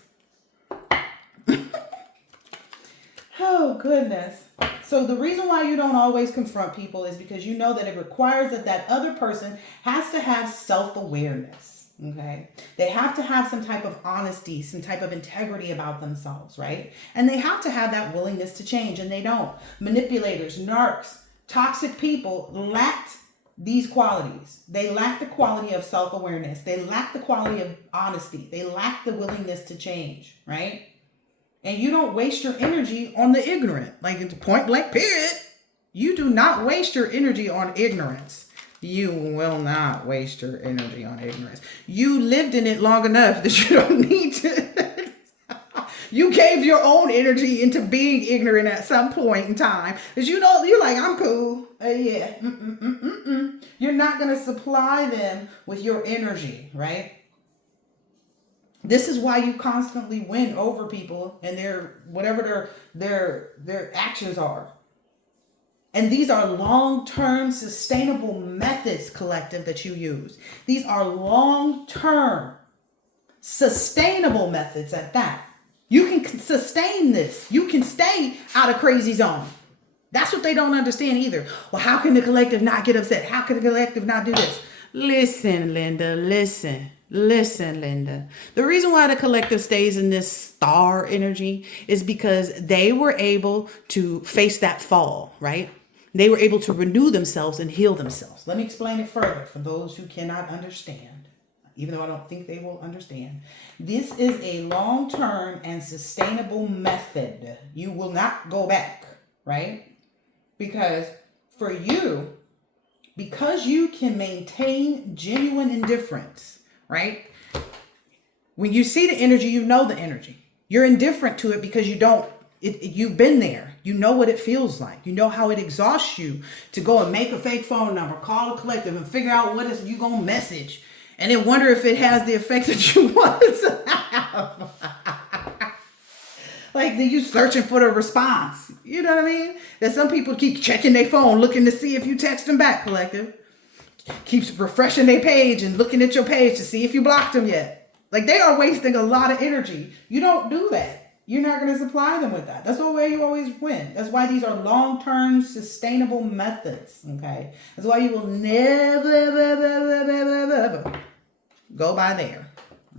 Oh, goodness. So the reason why you don't always confront people is because you know that it requires that other person has to have self-awareness, okay? They have to have some type of honesty, some type of integrity about themselves, right? And they have to have that willingness to change, and they don't. Manipulators, narcs, toxic people lacked these qualities. They lack the quality of self-awareness. They lack the quality of honesty. They lack the willingness to change, right? And you don't waste your energy on the ignorant. It's point blank, period. You do not waste your energy on ignorance. You will not waste your energy on ignorance. You lived in it long enough that you don't need to. You gave your own energy into being ignorant at some point in time. Because you're like, I'm cool. Yeah. You're not going to supply them with your energy, right? This is why you constantly win over people and whatever their actions are. And these are long-term sustainable methods, collective, that you use. These are long-term sustainable methods at that. You can sustain this. You can stay out of crazy zone. That's what they don't understand either. Well, how can the collective not get upset? How can the collective not do this? Listen, Linda, listen. Listen, Linda. The reason why the collective stays in this star energy is because they were able to face that fall, right? They were able to renew themselves and heal themselves. Let me explain it further for those who cannot understand, even though I don't think they will understand. This is a long-term and sustainable method. You will not go back, right? Because you can maintain genuine indifference, right? When you see the energy, you know the energy. You're indifferent to it because you've been there. You know what it feels like. You know how it exhausts you to go and make a fake phone number, call a collective and figure out what is you going to message and then wonder if it has the effect that you want it to have. You searching for the response. You know what I mean? That some people keep checking their phone, looking to see if you text them back, collective. Keeps refreshing their page and looking at your page to see if you blocked them yet. They are wasting a lot of energy. You don't do that. You're not going to supply them with that. That's the way you always win. That's why these are long-term sustainable methods. Okay. That's why you will never, ever, ever, ever, ever, ever Go by there.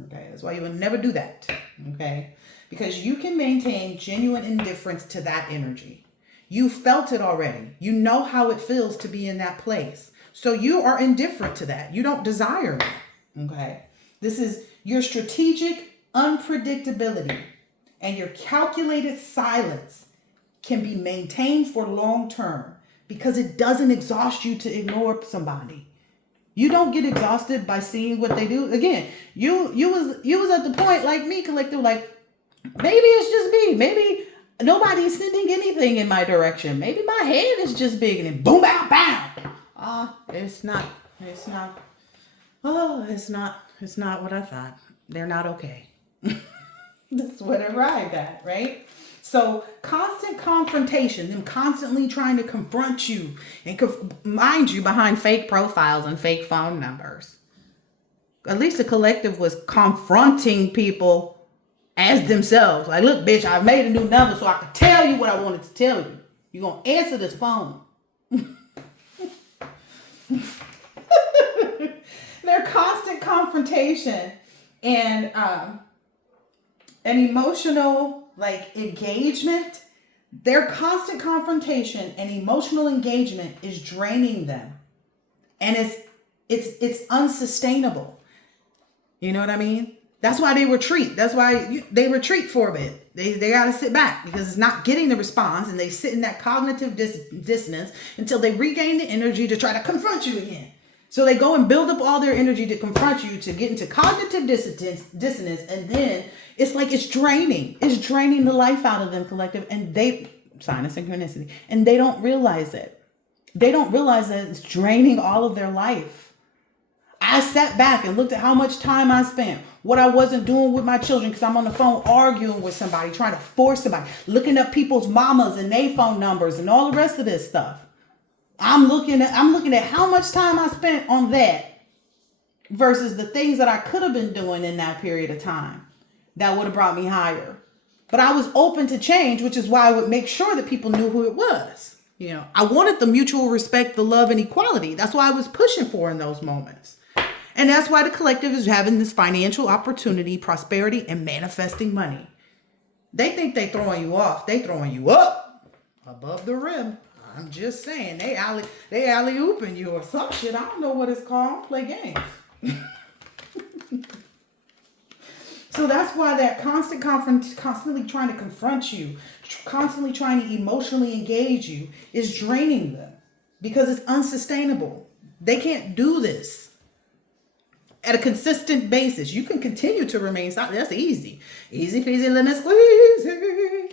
Okay, that's why you would never do that. Okay, because you can maintain genuine indifference to that energy. You felt it already. You know how it feels to be in that place. So you are indifferent to that. You don't desire that. Okay, this is your strategic unpredictability and your calculated silence can be maintained for long term because it doesn't exhaust you to ignore somebody. You don't get exhausted by seeing what they do. Again, you was at the point like me, collective, like maybe it's just me. Maybe nobody's sending anything in my direction. Maybe my head is just big and then boom, bow, bow. It's not. Oh, it's not what I thought. They're not okay. That's what I arrived at, right? So constant confrontation, them constantly trying to confront you and mind you behind fake profiles and fake phone numbers. At least the collective was confronting people as themselves. Like, look, bitch, I made a new number so I could tell you what I wanted to tell you. You're going to answer this phone. Their constant confrontation and an emotional like engagement, their constant confrontation and emotional engagement is draining them, and it's unsustainable. You know what I mean? That's why they retreat. That's why they retreat for a bit. They got to sit back because it's not getting the response, and they sit in that cognitive dissonance until they regain the energy to try to confront you again. So they go and build up all their energy to confront you, to get into cognitive dissonance, and then it's like it's draining. It's draining the life out of them, collective, and sign of synchronicity, and they don't realize it. They don't realize that it's draining all of their life. I sat back and looked at how much time I spent, what I wasn't doing with my children because I'm on the phone arguing with somebody, trying to force somebody, looking up people's mamas and their phone numbers and all the rest of this stuff. I'm looking at how much time I spent on that versus the things that I could have been doing in that period of time that would have brought me higher. But I was open to change, which is why I would make sure that people knew who it was. You know, I wanted the mutual respect, the love, and equality. That's why I was pushing for in those moments. And that's why the collective is having this financial opportunity, prosperity, and manifesting money. They think they throwing you off. They throwing you up above the rim. I'm just saying, they alley-ooping you or some shit. I don't know what it's called. Play games. So that's why that constantly trying to confront you, constantly trying to emotionally engage you is draining them because it's unsustainable. They can't do this at a consistent basis. You can continue to remain silent. That's easy. Easy peasy lemon squeezy.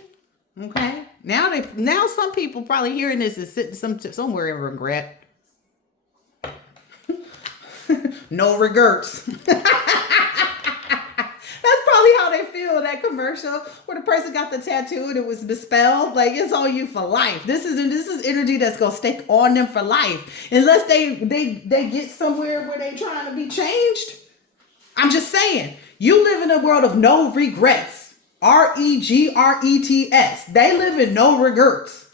Okay? Now some people probably hearing this is sitting somewhere in regret. No regrets. That's probably how they feel, that commercial where the person got the tattoo and it was misspelled. Like, it's on you for life. This is energy that's gonna stay on them for life. Unless they get somewhere where they trying to be changed. I'm just saying, you live in a world of no regrets. regrets. They live in no regrets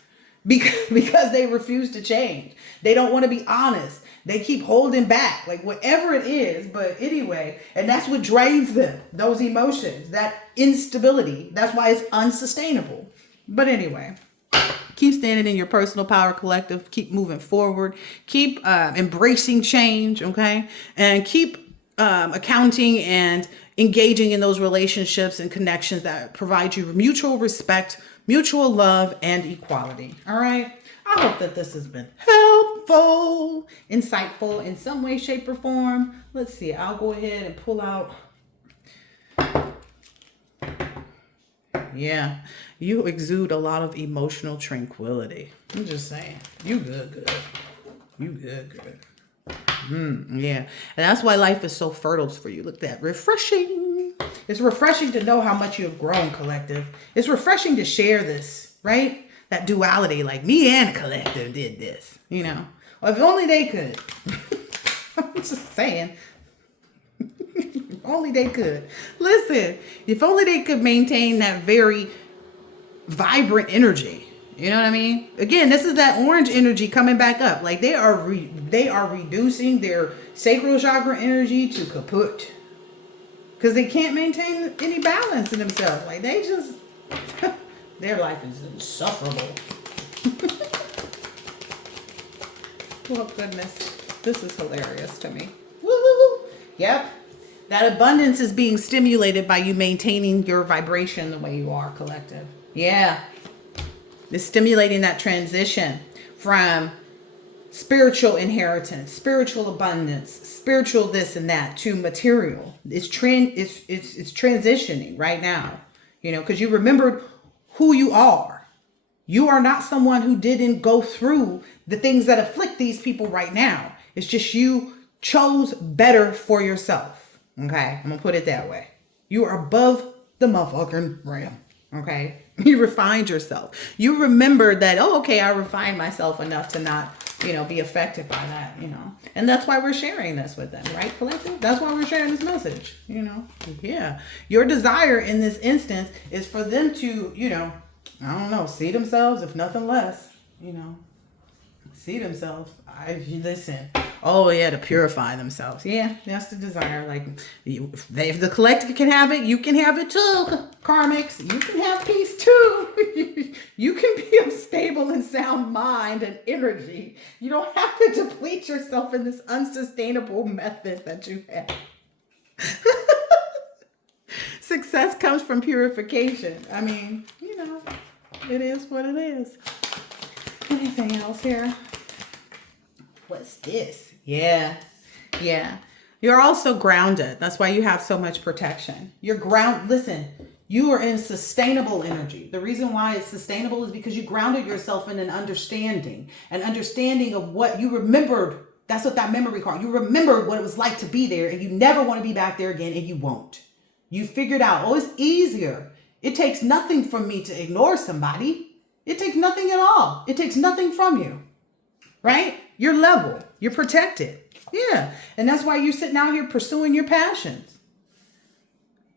because they refuse to change. They don't want to be honest. They keep holding back, like whatever it is. But anyway, and that's what drains them, those emotions, that instability. That's why it's unsustainable. But anyway, keep standing in your personal power, collective. Keep moving forward. Keep embracing change, okay? And keep accounting and engaging in those relationships and connections that provide you mutual respect, mutual love, and equality. All right? I hope that this has been helpful, insightful in some way, shape, or form. Let's see. I'll go ahead and pull out. Yeah, you exude a lot of emotional tranquility. I'm just saying. You good. You good. Yeah. And that's why life is so fertile for you. Look at that. Refreshing. It's refreshing to know how much you have grown, collective. It's refreshing to share this, right? That duality, like me and collective did this, you know. Well, if only they could. I'm just saying. If only they could. Listen, if only they could maintain that very vibrant energy. You know what I mean? Again, this is that orange energy coming back up. Like they they are reducing their sacral chakra energy to kaput. Because they can't maintain any balance in themselves. Like they just, their life is insufferable. Oh goodness, this is hilarious to me. Woo! Yep. That abundance is being stimulated by you maintaining your vibration the way you are, collective. Yeah. It's stimulating that transition from spiritual inheritance, spiritual abundance, spiritual this and that to material. It's transitioning right now, you know, because you remembered who you are. You are not someone who didn't go through the things that afflict these people right now. It's just you chose better for yourself. Okay, I'm gonna put it that way. You are above the motherfucking realm. Okay, you refined yourself. You remembered that, oh, okay, I refined myself enough to not, you know, be affected by that, you know. And that's why we're sharing this with them, right, collective? That's why we're sharing this message, you know. Yeah. Your desire in this instance is for them to, you know, I don't know, see themselves, if nothing less, you know. See themselves. Listen. Oh yeah, to purify themselves. Yeah, that's the desire. Like, if the collective can have it, you can have it too. Karmics, you can have peace too. You can be of stable and sound mind and energy. You don't have to deplete yourself in this unsustainable method that you have. Success comes from purification. I mean, you know, it is what it is. Anything else here? What's this? Yeah. You're also grounded. That's why you have so much protection. You're listen, you are in sustainable energy. The reason why it's sustainable is because you grounded yourself in an understanding of what you remembered. That's what that memory card. You remembered what it was like to be there, and you never want to be back there again, and you won't. You figured out, oh, it's easier. It takes nothing from me to ignore somebody. It takes nothing at all. It takes nothing from you. Right? You're level. You're protected. Yeah. And that's why you're sitting out here pursuing your passions.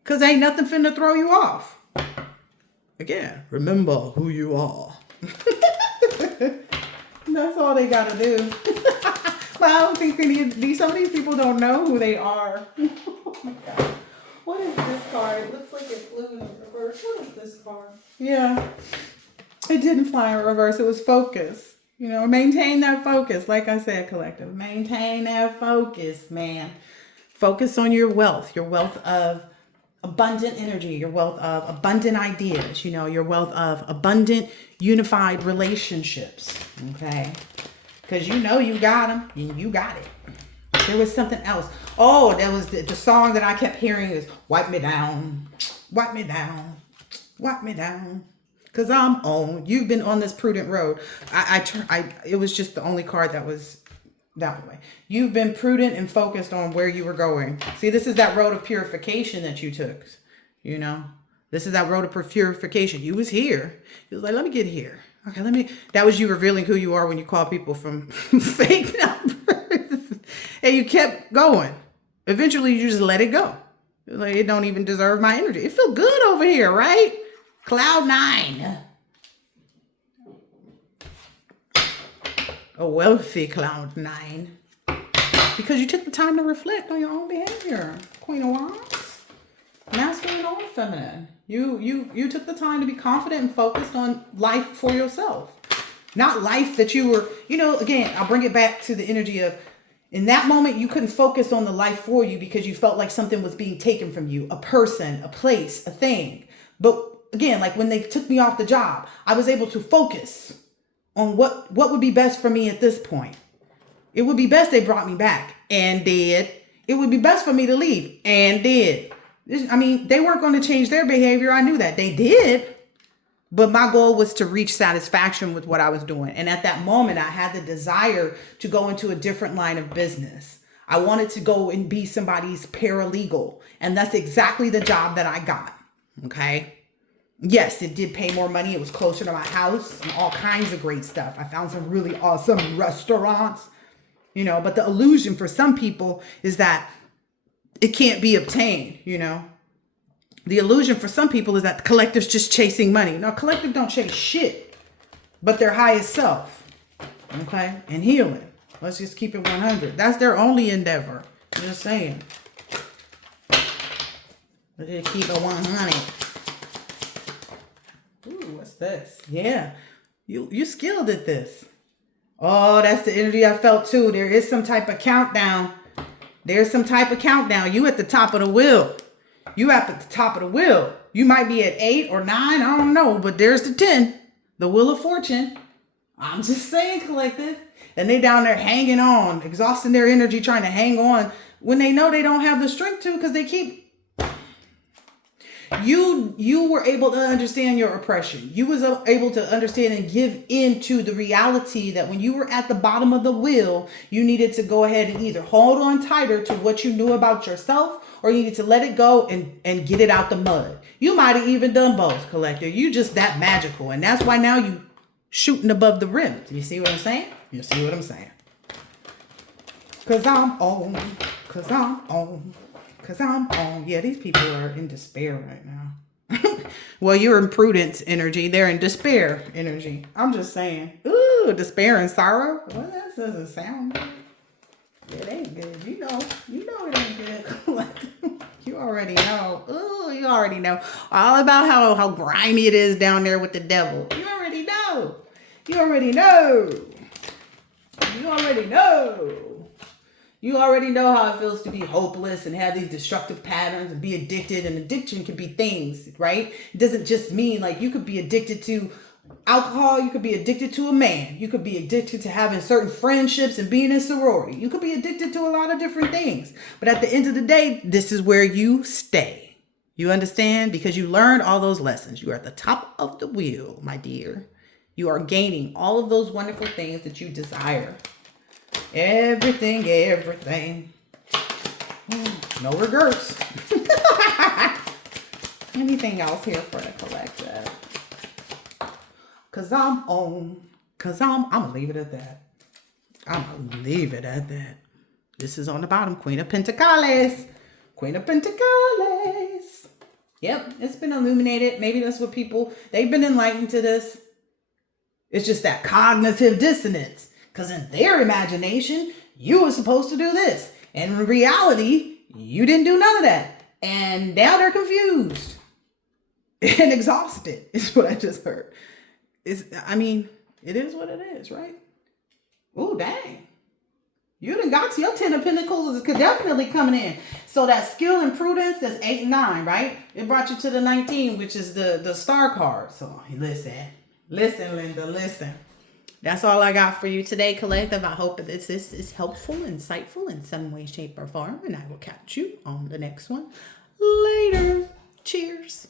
Because ain't nothing finna throw you off. Again, remember who you are. That's all they got to do. But I don't think some of these people don't know who they are. Oh my God. What is this card? It looks like it flew in reverse. What is this card? Yeah. It didn't fly in reverse. It was focus. You know, maintain that focus. Like I said, collective, maintain that focus, man. Focus on your wealth of abundant energy, your wealth of abundant ideas, you know, your wealth of abundant unified relationships. Okay. Because you know you got them and you got it. There was something else. Oh, there was the song that I kept hearing is wipe me down, wipe me down, wipe me down. Because I'm on. You've been on this prudent road. It was just the only card that was that way. You've been prudent and focused on where you were going. See, this is that road of purification that you took. You know, this is that road of purification. You was here. You was like, let me get here. Okay, that was you revealing who you are when you call people from fake numbers. And you kept going. Eventually, you just let it go. Like, it don't even deserve my energy. It feel good over here, right? Cloud 9. A wealthy Cloud 9. Because you took the time to reflect on your own behavior. Queen of Wands. Masculine or feminine. You took the time to be confident and focused on life for yourself. Not life that you were, you know, again, I'll bring it back to the energy of, in that moment, you couldn't focus on the life for you because you felt like something was being taken from you. A person, a place, a thing. But again, like when they took me off the job, I was able to focus on what would be best for me at this point. It would be best they brought me back and did. It would be best for me to leave and did. I mean, they weren't going to change their behavior. I knew that. They did. But my goal was to reach satisfaction with what I was doing. And at that moment, I had the desire to go into a different line of business. I wanted to go and be somebody's paralegal. And that's exactly the job that I got. Okay. Yes, it did pay more money. It was closer to my house and all kinds of great stuff. I found some really awesome restaurants, you know, but the illusion for some people is that it can't be obtained, you know. The illusion for some people is that the collective's just chasing money. No, collective don't chase shit, but their highest self, okay, and healing. Let's just keep it 100. That's their only endeavor. I'm just saying. Let's just keep it 100. Ooh, what's this? Yeah. You skilled at this. Oh, that's the energy I felt too. There is some type of countdown. There's some type of countdown. You at the top of the wheel. You at the top of the wheel. You might be at 8 or 9. I don't know. But there's the 10. The wheel of fortune. I'm just saying, collective. And they down there hanging on, exhausting their energy, trying to hang on when they know they don't have the strength to, because they keep. You were able to understand your oppression. You was able to understand and give in to the reality that when you were at the bottom of the wheel, you needed to go ahead and either hold on tighter to what you knew about yourself, or you need to let it go and get it out the mud. You might have even done both, collector. You just that magical. And that's why now you shooting above the rim. You see what I'm saying? You see what I'm saying? Cause I'm on. Cause I'm on. Cause I'm on. Yeah, these people are in despair right now. Well, you're in prudence energy. They're in despair energy. I'm just saying. Ooh, despair and sorrow. Well, that doesn't sound good. It ain't good. You know it ain't good. You already know. Ooh, you already know. All about how grimy it is down there with the devil. You already know. You already know. You already know. You already know how it feels to be hopeless and have these destructive patterns and be addicted. And addiction can be things, right? It doesn't just mean like you could be addicted to alcohol. You could be addicted to a man. You could be addicted to having certain friendships and being in sorority. You could be addicted to a lot of different things. But at the end of the day, this is where you stay. You understand? Because you learned all those lessons. You are at the top of the wheel, my dear. You are gaining all of those wonderful things that you desire. Everything. No regrets. Anything else here for the collective? Cause I'm on. Cause I'm gonna leave it at that. I'm gonna leave it at that. This is on the bottom. Queen of Pentacles. Queen of Pentacles. Yep, it's been illuminated. Maybe that's what they've been enlightened to this. It's just that cognitive dissonance. Because in their imagination, you were supposed to do this. And in reality, you didn't do none of that. And now they're confused and exhausted, is what I just heard. It is what it is, right? Oh, dang. You done got to your 10 of Pentacles is definitely coming in. So that skill and prudence, that's 8 and 9, right? It brought you to the 19, which is the star card. So listen, Linda, listen. That's all I got for you today, collective. I hope that this is helpful, insightful in some way, shape, or form. And I will catch you on the next one later. Cheers.